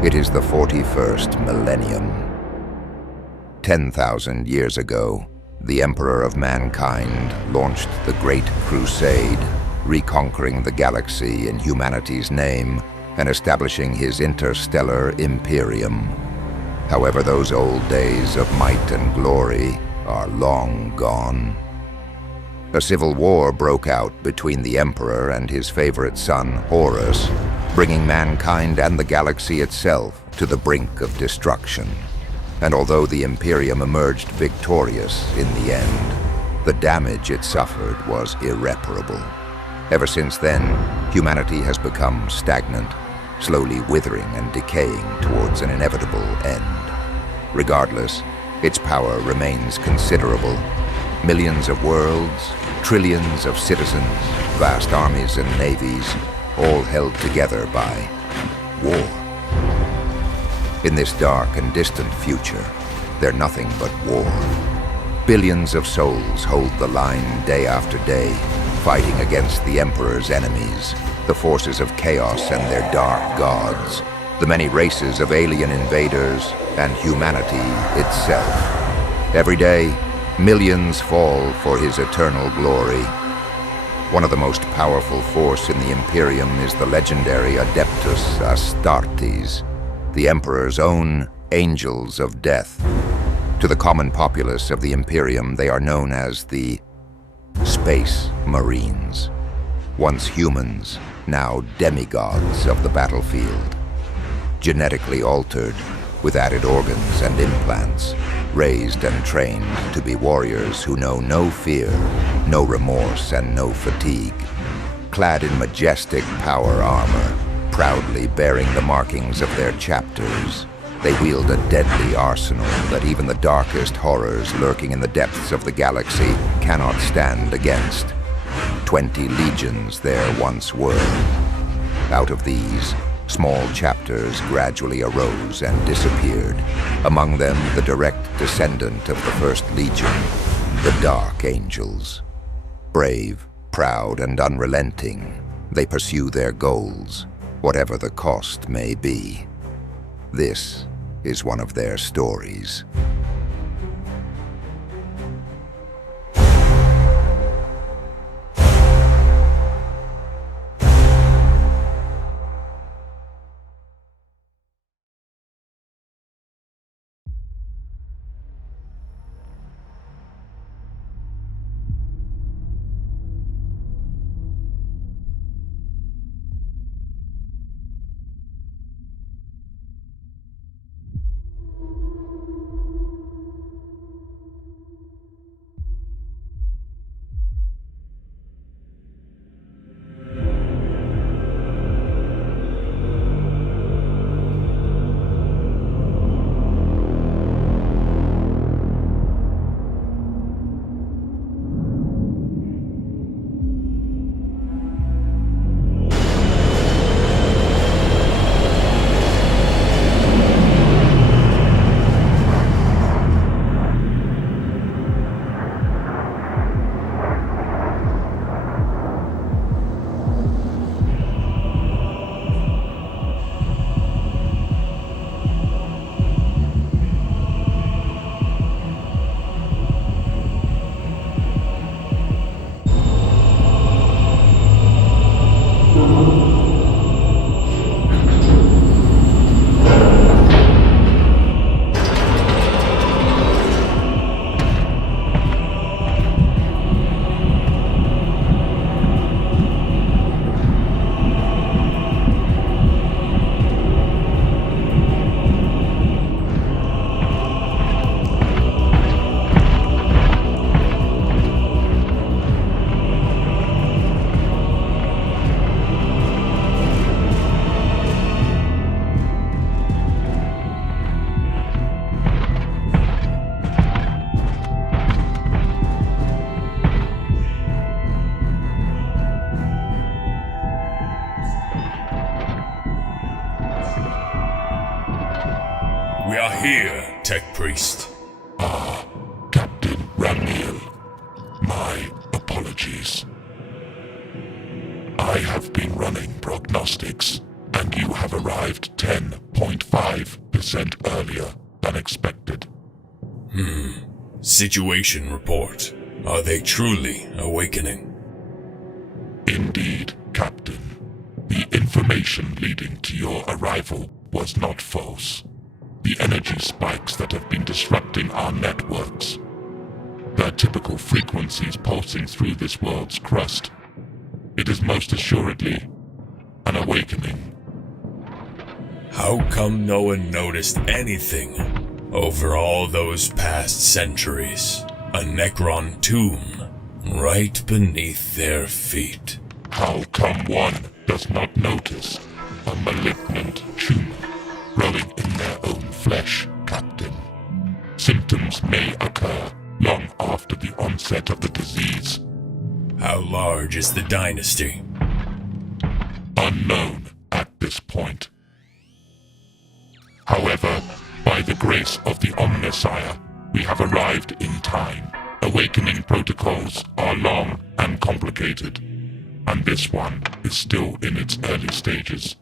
It is the 41st millennium. 10,000 years ago, the Emperor of Mankind launched the Great Crusade, reconquering the galaxy in humanity's name and establishing his interstellar imperium. However, those old days of might and glory are long gone. A civil war broke out between the Emperor and his favorite son, Horus, bringing mankind and the galaxy itself to the brink of destruction. And although the Imperium emerged victorious in the end, the damage it suffered was irreparable. Ever since then, humanity has become stagnant, slowly withering and decaying towards an inevitable end. Regardless, its power remains considerable. Millions of worlds, trillions of citizens, vast armies and navies, all held together by war. In this dark and distant future, they're nothing but war. Billions of souls hold the line day after day, fighting against the Emperor's enemies, the forces of chaos and their dark gods, the many races of alien invaders, and humanity itself. Every day, millions fall for his eternal glory. One of the most powerful force in the Imperium is the legendary Adeptus Astartes, the Emperor's own angels of death. To the common populace of the Imperium, they are known as the Space Marines. Once humans, now demigods of the battlefield. Genetically altered, with added organs and implants, raised and trained to be warriors who know no fear, no remorse, and no fatigue. Clad in majestic power armor, proudly bearing the markings of their chapters, they wield a deadly arsenal that even the darkest horrors lurking in the depths of the galaxy cannot stand against. 20 legions there once were. Out of these, small chapters gradually arose and disappeared. Among them, the direct descendant of the First Legion, the Dark Angels. Brave, proud, and unrelenting, they pursue their goals, whatever the cost may be. This is one of their stories. We are here, Tech Priest. Captain Ramiel. My apologies. I have been running prognostics and you have arrived 10.5% earlier than expected. Situation report. Are they truly awakening? Indeed, Captain. The information leading to your arrival was not false. The energy spikes that have been disrupting our networks. The typical frequencies pulsing through this world's crust. It is most assuredly an awakening. How come no one noticed anything over all those past centuries? A Necron tomb right beneath their feet. How come one does not notice a malignant tumor growing in their own flesh, Captain? Symptoms may occur long after the onset of the disease. How large is the dynasty? Unknown at this point. However, by the grace of the Omnissiah, we have arrived in time. Awakening protocols are long and complicated, and this one is still in its early stages.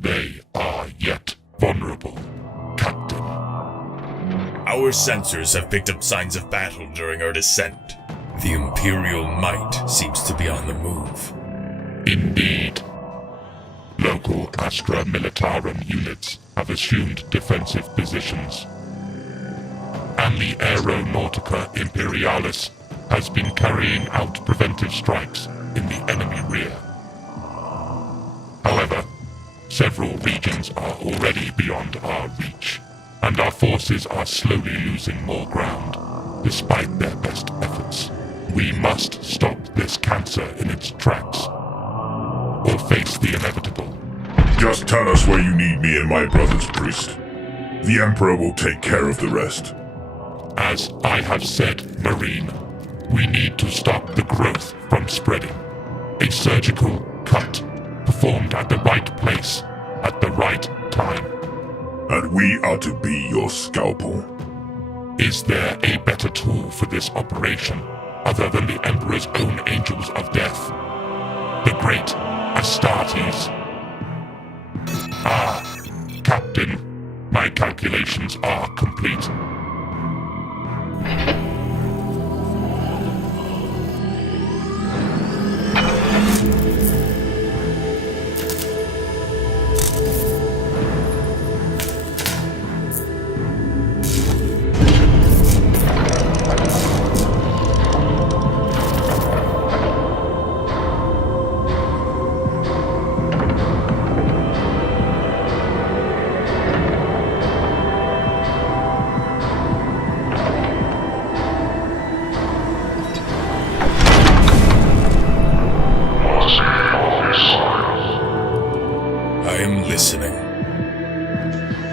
They are yet vulnerable, Captain. Our sensors have picked up signs of battle during our descent. The Imperial might seems to be on the move. Indeed. Local Astra Militarum units have assumed defensive positions, and the Aeronautica Imperialis has been carrying out preventive strikes in the enemy rear. However, several regions are already beyond our reach, and our forces are slowly losing more ground, despite their best efforts. We must stop this cancer in its tracks, or face the inevitable. Just tell us where you need me and my brothers, priest. The Emperor will take care of the rest. As I have said, Marine, we need to stop the growth from spreading. A surgical cut performed at the right place at the right time. And we are to be your scalpel. Is there a better tool for this operation other than the Emperor's own angels of death? The great Astartes. Ah, Captain, my calculations are complete.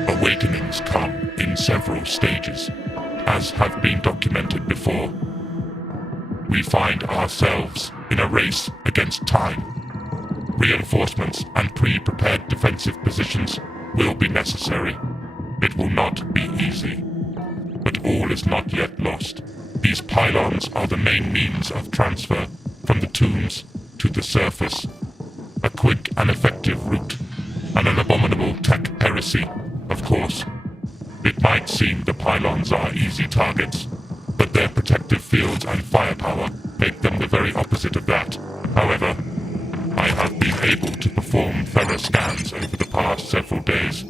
Awakenings come in several stages, as have been documented before. We find ourselves in a race against time. Reinforcements and pre-prepared defensive positions will be necessary. It will not be easy, but all is not yet lost. These pylons are the main means of transfer from the tombs to the surface. A quick and effective route, and an abominable tech heresy, of course. It might seem the pylons are easy targets, but their protective fields and firepower make them the very opposite of that. However, I have been able to perform thorough scans over the past several days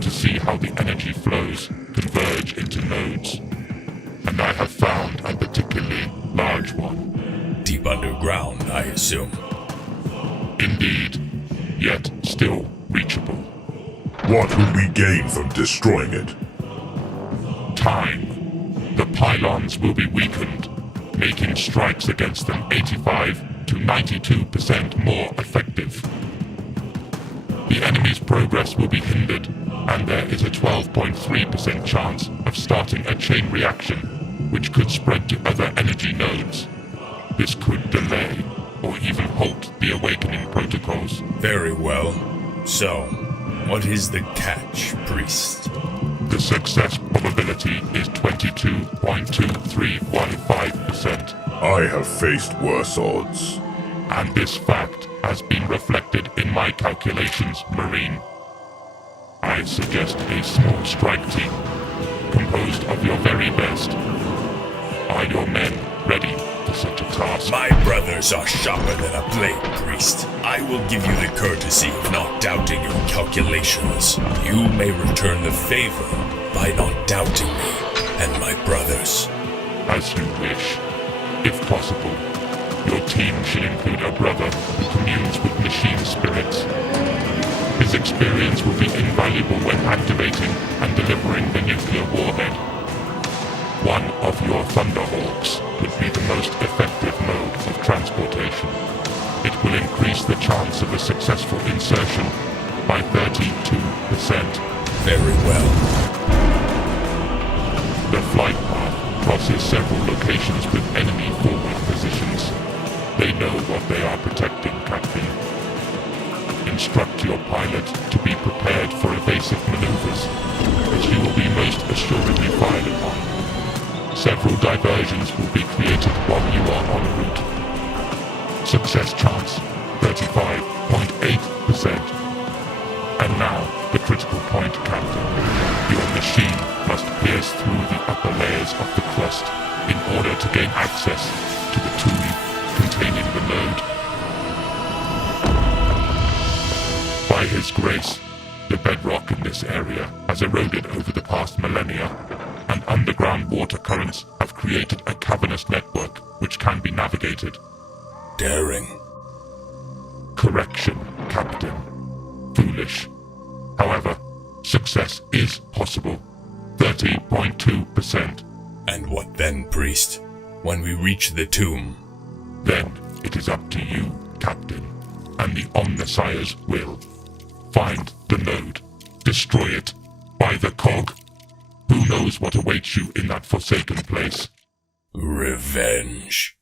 to see how the energy flows converge into nodes, and I have found a particularly large one. Deep underground, I assume. Indeed, yet still reachable. What would we gain from destroying it? Time. The pylons will be weakened, making strikes against them 85 to 92% more effective. The enemy's progress will be hindered, and there is a 12.3% chance of starting a chain reaction, which could spread to other energy nodes. This could delay, or even halt the awakening protocols. Very well. So, what is the catch, priest? The success probability is 22.2315%. I have faced worse odds. And this fact has been reflected in my calculations, Marine. I suggest a small strike team, composed of your very best. Are your men ready for such a task? My brothers are sharper than a blade, priest. I will give you the courtesy of not doubting your calculations. You may return the favor by not doubting me and my brothers. As you wish. If possible, your team should include a brother who communes with machine spirits. His experience will be invaluable when activating and delivering the nuclear warhead. One of your Thunderhawks would be the most effective mode of transportation. It will increase the chance of a successful insertion by 32%. Very well. The flight path crosses several locations with enemy forward positions. They know what they are protecting, Captain. Instruct your pilot to be prepared for evasive maneuvers, which he will be most assuredly fired upon. Several diversions will be created while you are en route. Success chance, 35.8%. And now, the critical point, Captain. Your machine must pierce through the upper layers of the crust in order to gain access to the tomb containing the load. By his grace, the bedrock in this area has eroded over the past millennia, and underground water currents have created a cavernous network which can be navigated. Daring. Correction, Captain. Foolish. However, success is possible. 30.2%. And what then, priest? When we reach the tomb? Then it is up to you, Captain, and the Omnissiah's will. Find the node. Destroy it. By the cog. Who knows what awaits you in that forsaken place? Revenge.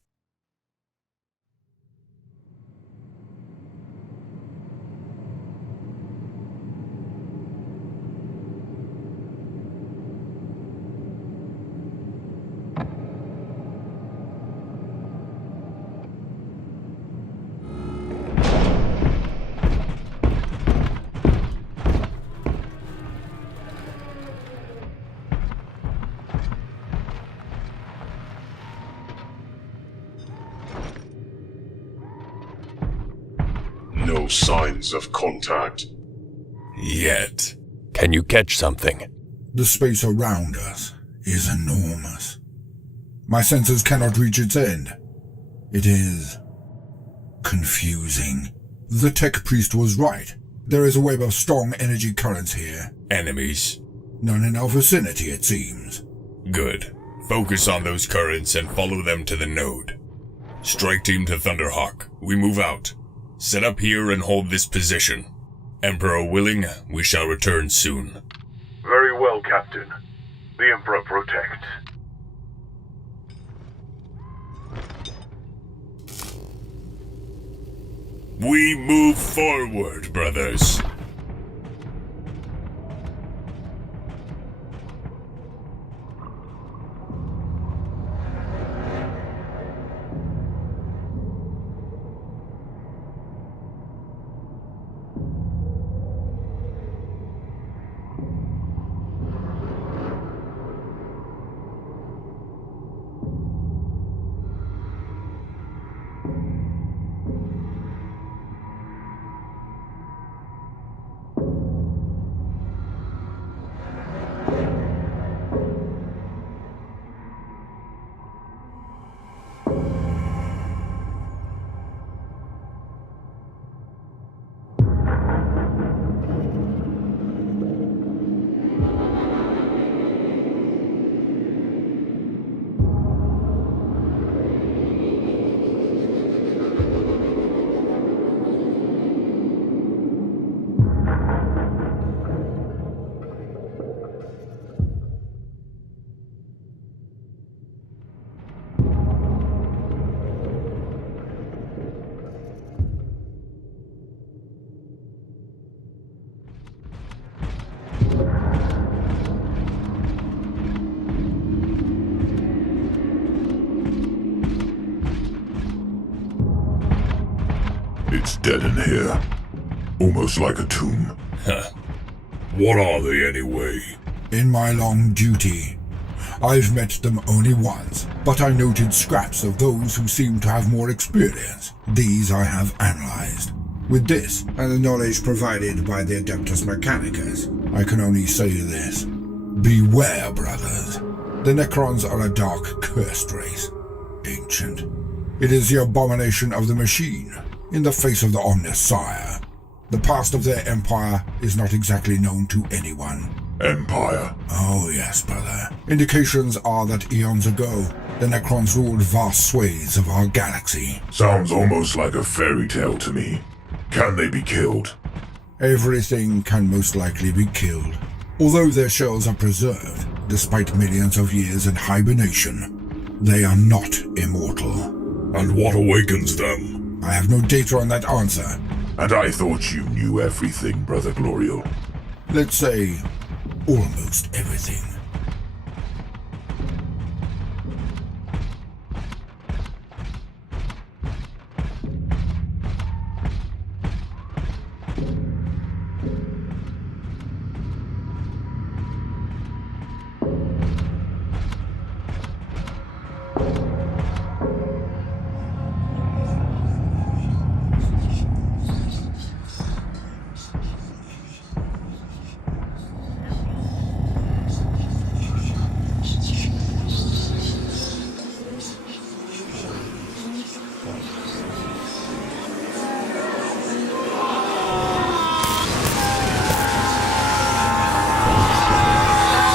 No signs of contact. Yet. Can you catch something? The space around us is enormous. My senses cannot reach its end. It is confusing. The tech priest was right. There is a web of strong energy currents here. Enemies? None in our vicinity, it seems. Good. Focus on those currents and follow them to the node. Strike team to Thunderhawk. We move out. Set up here and hold this position. Emperor willing, we shall return soon. Very well, Captain. The Emperor protects. We move forward, brothers. It's dead in here. Almost like a tomb. Huh. What are they anyway? In my long duty, I've met them only once, but I noted scraps of those who seem to have more experience. These I have analyzed. With this, and the knowledge provided by the Adeptus Mechanicus, I can only say this. Beware, brothers. The Necrons are a dark, cursed race. Ancient. It is the abomination of the machine, in the face of the Omnissiah. The past of their empire is not exactly known to anyone. Empire? Oh yes, brother. Indications are that eons ago, the Necrons ruled vast swathes of our galaxy. Sounds almost like a fairy tale to me. Can they be killed? Everything can most likely be killed. Although their shells are preserved, despite millions of years in hibernation, they are not immortal. And what awakens them? I have no data on that answer. And I thought you knew everything, Brother Glorial. Let's say, almost everything.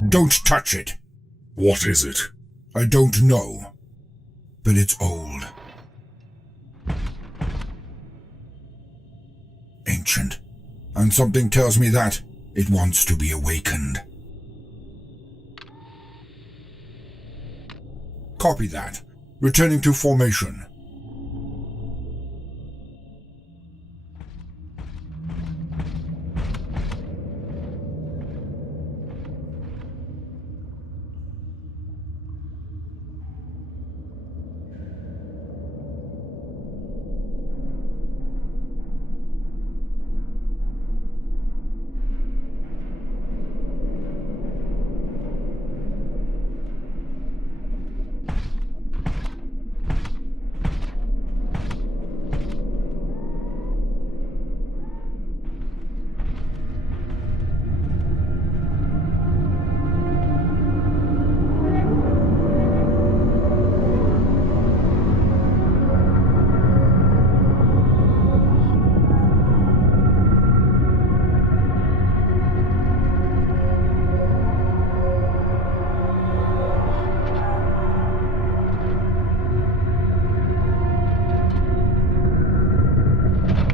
Don't touch it. What is it? I don't know, but it's old. Ancient. And something tells me that it wants to be awakened. Copy that. Returning to formation.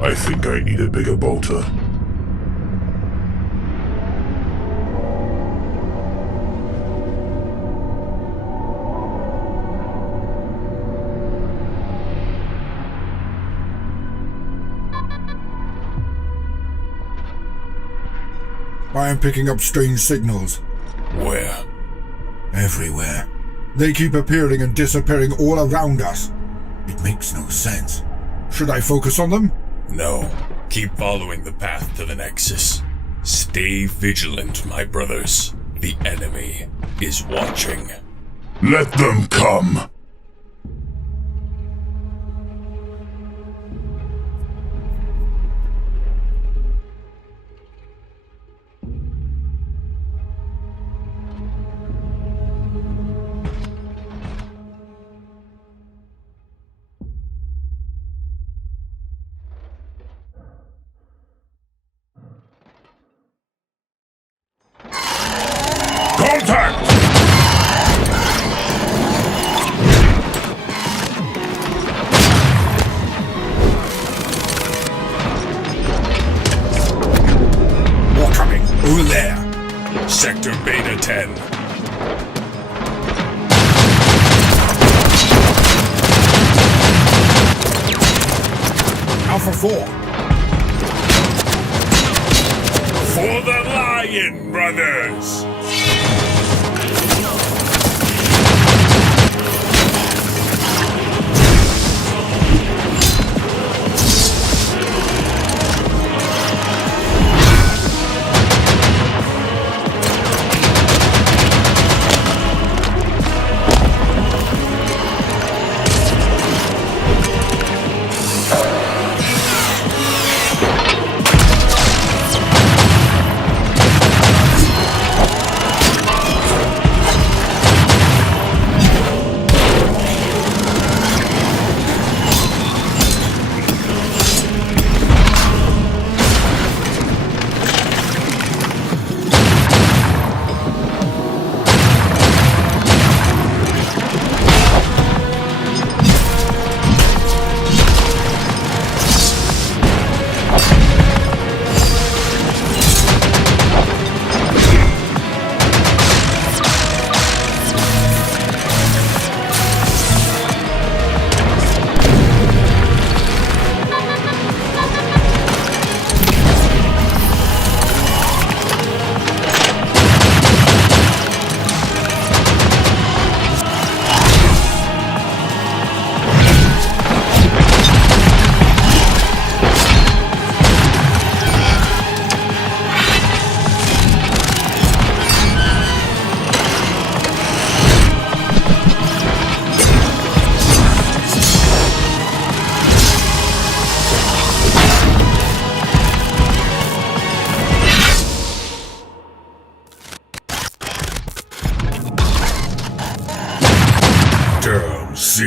I think I need a bigger bolter. I am picking up strange signals. Where? Everywhere. They keep appearing and disappearing all around us. It makes no sense. Should I focus on them? No. Keep following the path to the Nexus. Stay vigilant, my brothers. The enemy is watching. Let them come! Contact! More coming. Over there. Sector Beta 10. Alpha 4. For the Lion, brothers!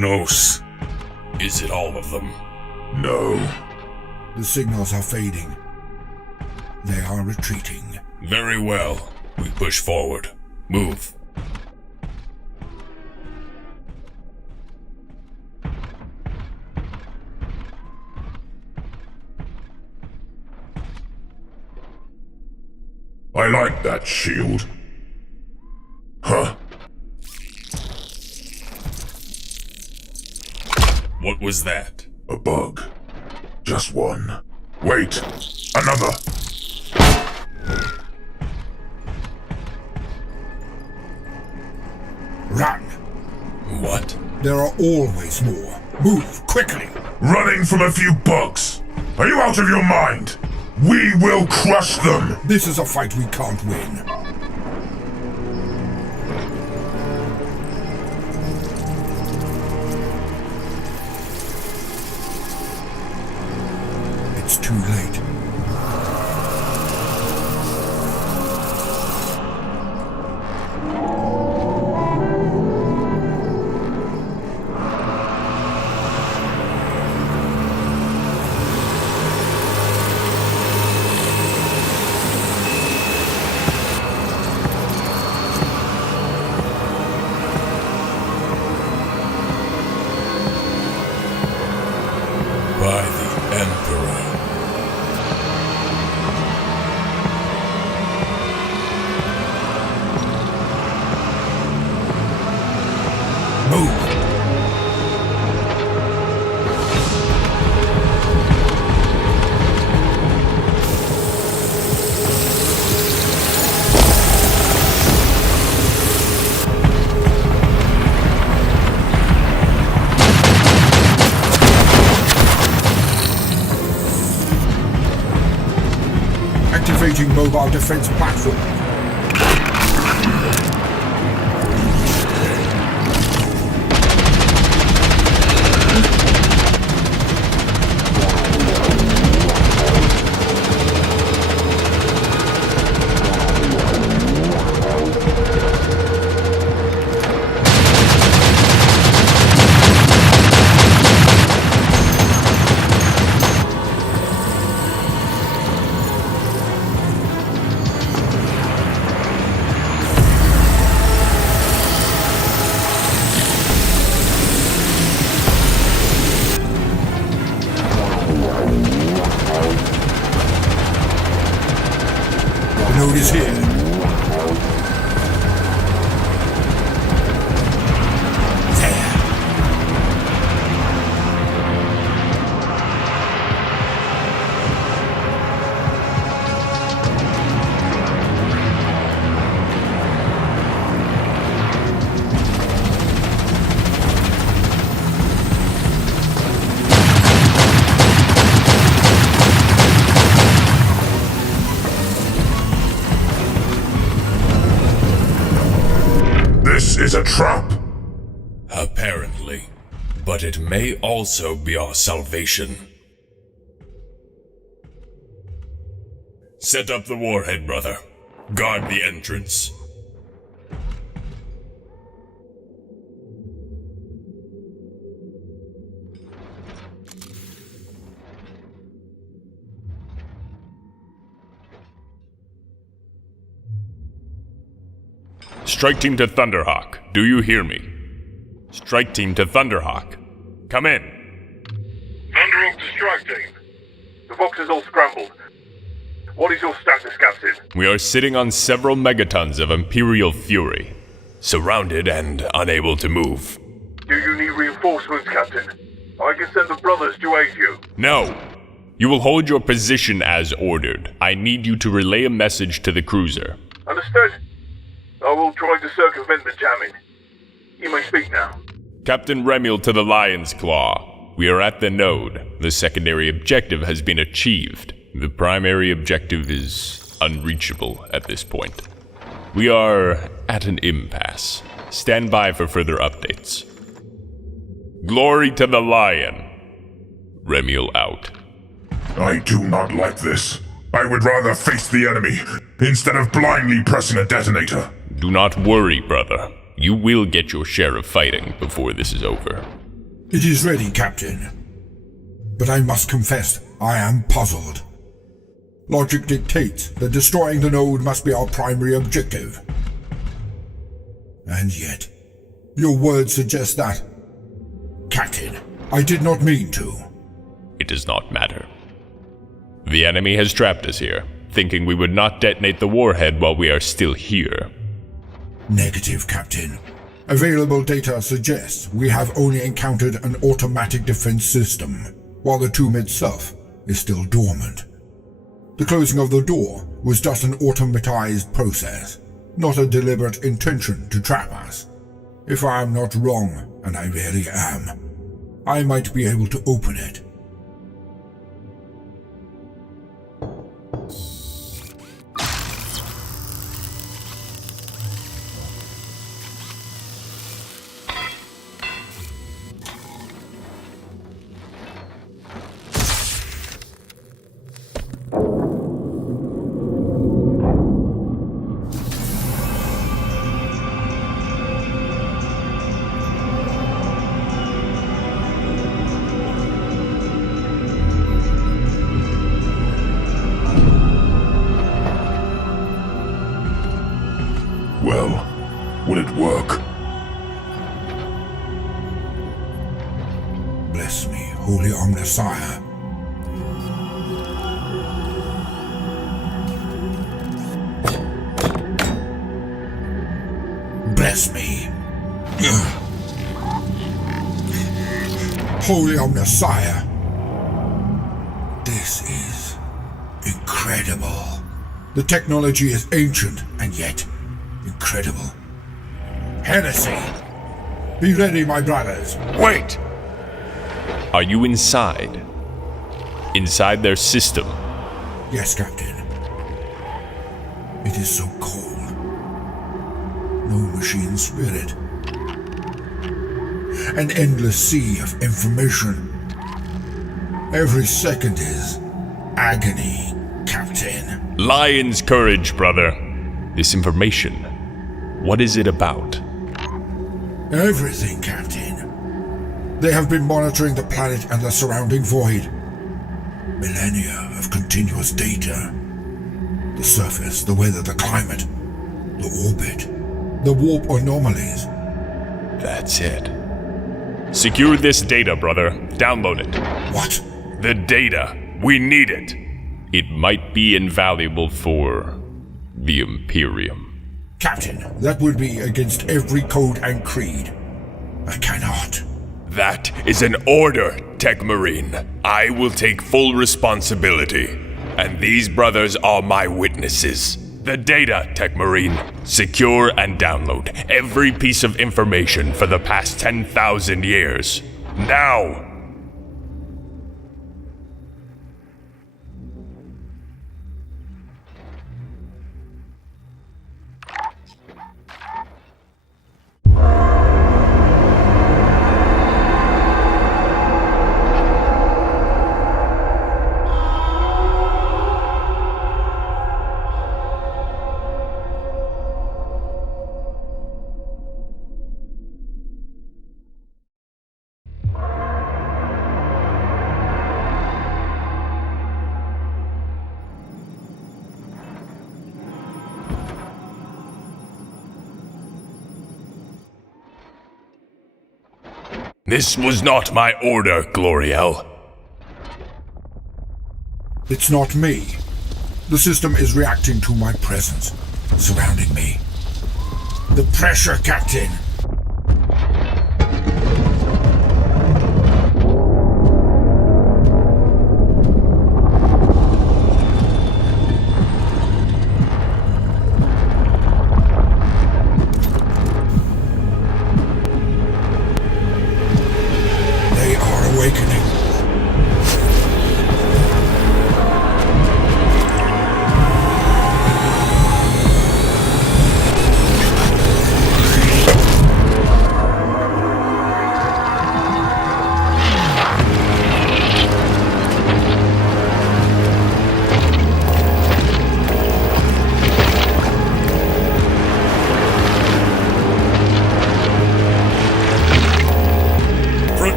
Xenos. Is it all of them? No. The signals are fading. They are retreating. Very well. We push forward. Move. I like that shield. Huh. What was that? A bug. Just one. Wait! Another! Run! What? There are always more. Move, quickly! Running from a few bugs! Are you out of your mind? We will crush them! This is a fight we can't win. It's too late. By the Emperor. Move! Activating mobile defense platform. The node is here. This is a trap! Apparently. But it may also be our salvation. Set up the warhead, brother. Guard the entrance. Strike team to Thunderhawk. Do you hear me? Strike team to Thunderhawk. Come in. Thunderhawk to strike team. The box is all scrambled. What is your status, Captain? We are sitting on several megatons of Imperial fury. Surrounded and unable to move. Do you need reinforcements, Captain? I can send the brothers to aid you. No! You will hold your position as ordered. I need you to relay a message to the cruiser. Understood? I will try to circumvent the jamming. You may speak now. Captain Remiel to the Lion's Claw. We are at the node. The secondary objective has been achieved. The primary objective is unreachable at this point. We are at an impasse. Stand by for further updates. Glory to the Lion. Remiel out. I do not like this. I would rather face the enemy instead of blindly pressing a detonator. Do not worry, brother. You will get your share of fighting before this is over. It is ready, Captain. But I must confess, I am puzzled. Logic dictates that destroying the node must be our primary objective. And yet, your words suggest that. Captain, I did not mean to. It does not matter. The enemy has trapped us here, thinking we would not detonate the warhead while we are still here. Negative, Captain. Available data suggests we have only encountered an automatic defense system, while the tomb itself is still dormant. The closing of the door was just an automatized process, not a deliberate intention to trap us. If I am not wrong, and I really am, I might be able to open it. Well, will it work? Bless me, Holy Omnissiah. Bless me. Holy Omnissiah. This is incredible. The technology is ancient and yet incredible. Heresy! Be ready, my brothers. Wait! Are you inside? Inside their system? Yes, Captain. It is so cold. No machine spirit. An endless sea of information. Every second is agony, Captain. Lion's courage, brother. This information, what is it about? Everything, Captain. They have been monitoring the planet and the surrounding void. Millennia of continuous data. The surface, the weather, the climate, the orbit, the warp anomalies. That's it. Secure this data, brother. Download it. What? The data. We need it. It might be invaluable for the Imperium. Captain, that would be against every code and creed. I cannot. That is an order, Tech Marine. I will take full responsibility. And these brothers are my witnesses. The data, Tech Marine. Secure and download every piece of information for the past 10,000 years. Now! This was not my order, Gloriel. It's not me. The system is reacting to my presence, surrounding me. The pressure, Captain. Awakening.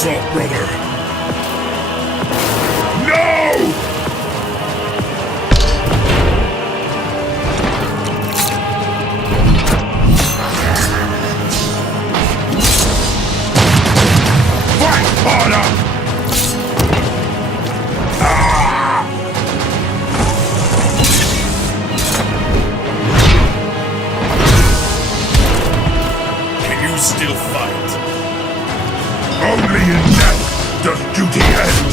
assault, brother. No! Fight harder! Can you still fight? Only in death does duty end!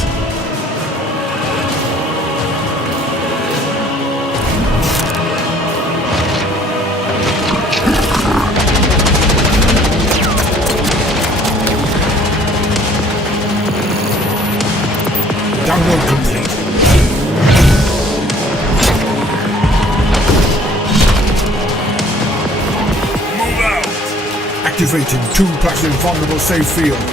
Download complete. Move out! Activating 2 passive vulnerable safe field.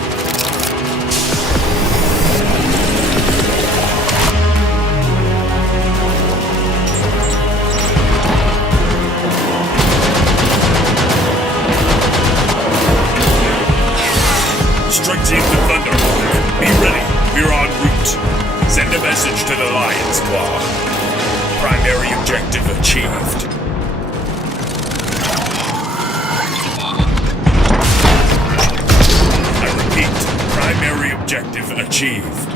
Strike team to Thunderhawk. Be ready. We're en route. Send a message to the Lion's Claw. Primary objective achieved. I repeat, primary objective achieved.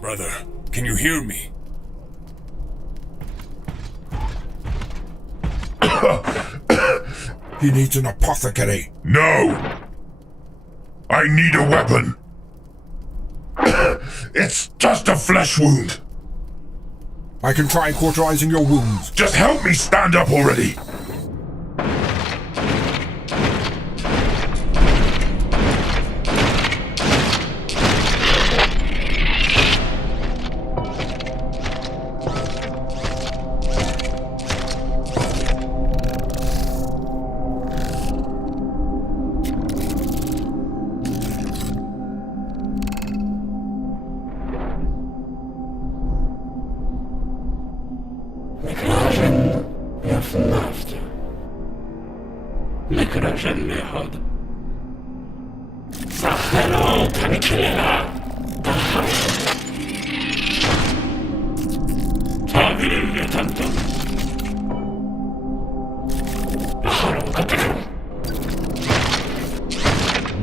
Brother, can you hear me? He needs an apothecary. No! I need a weapon. It's just a flesh wound. I can try cauterizing your wounds. Just help me stand up already.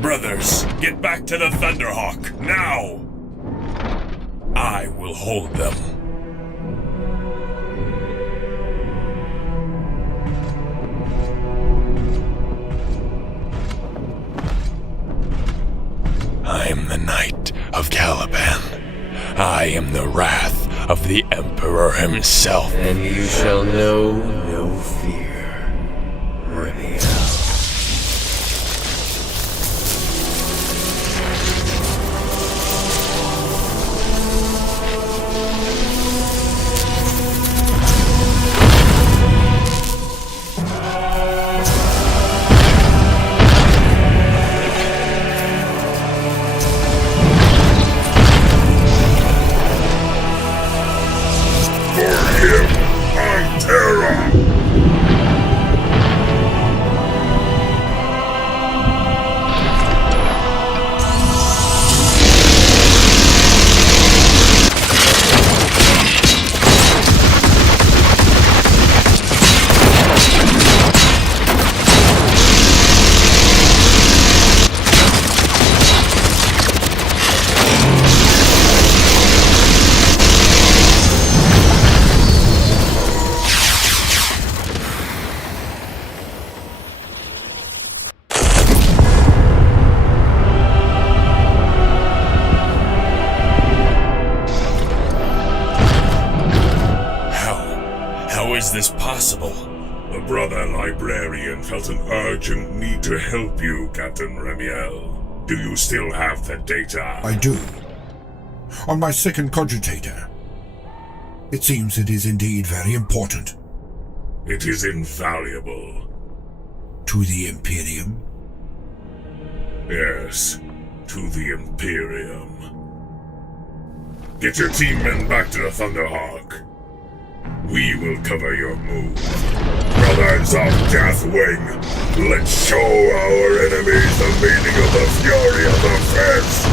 Brothers, get back to the Thunderhawk, now! I will hold them. I am the Knight of Caliban. I am the wrath of the Emperor himself. And you shall know no fear, Remiel. How is this possible? The brother librarian felt an urgent need to help you, Captain Remiel. Do you still have the data? I do. On my second cogitator. It seems it is indeed very important. It is invaluable. To the Imperium? Yes, to the Imperium. Get your team men back to the Thunderhawk. We will cover your move. Brothers of Deathwing, let's show our enemies the meaning of the fury of the fist!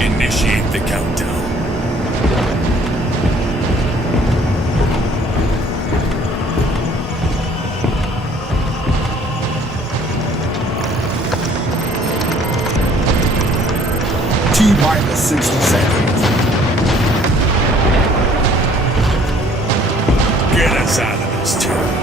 Initiate the countdown. T-minus 60 seconds. Get us out of this tomb.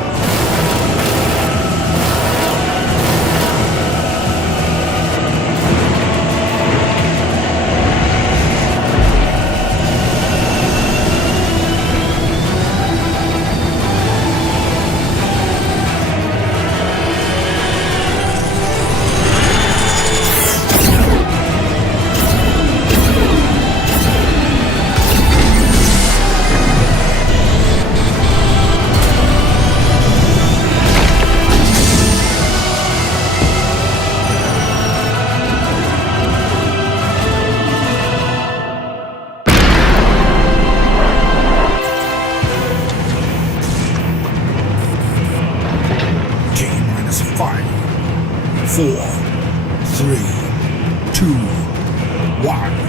T-minus 5, 4, 3, 2, 1.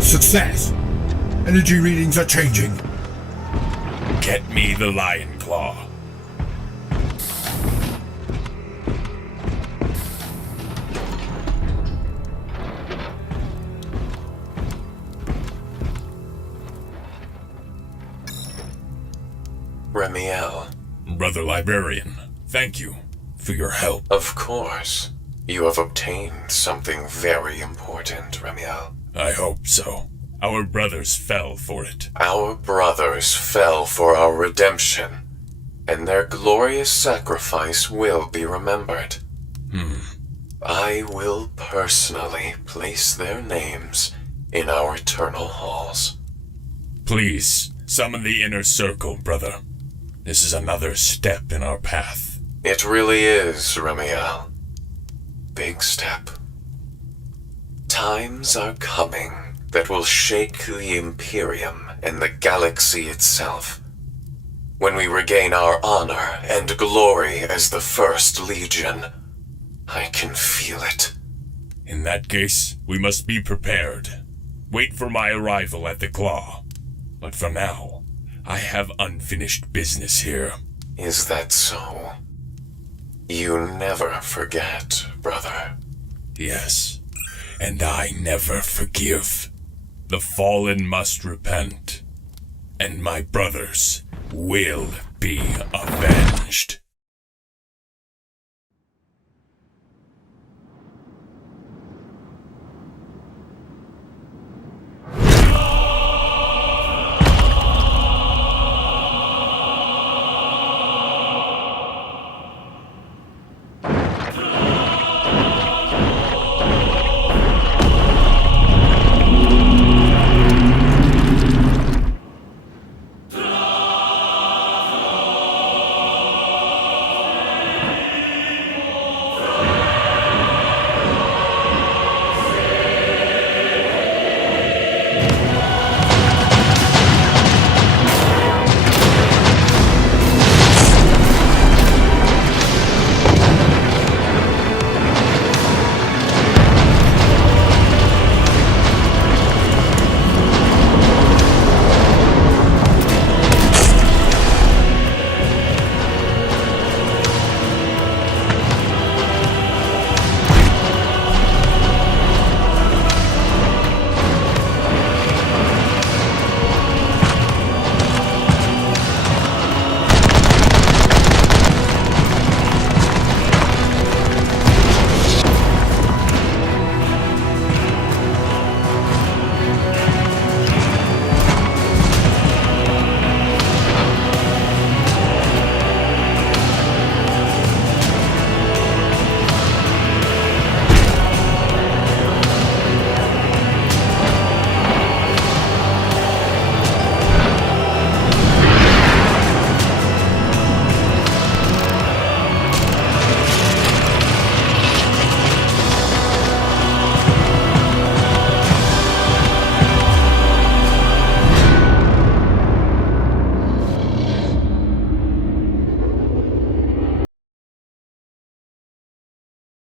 Success! Energy readings are changing. Get me the Lion Claw. Remiel. Brother Librarian, thank you for your help. Of course. You have obtained something very important, Remiel. I hope so. Our brothers fell for it. Our brothers fell for our redemption, and their glorious sacrifice will be remembered. I will personally place their names in our eternal halls. Please, summon the inner circle, brother. This is another step in our path. It really is, Remiel. Big step. Times are coming that will shake the Imperium and the galaxy itself. When we regain our honor and glory as the First Legion, I can feel it. In that case, we must be prepared. Wait for my arrival at the Claw. But for now, I have unfinished business here. Is that so? You never forget, brother. Yes, and I never forgive. The fallen must repent, and my brothers will be avenged.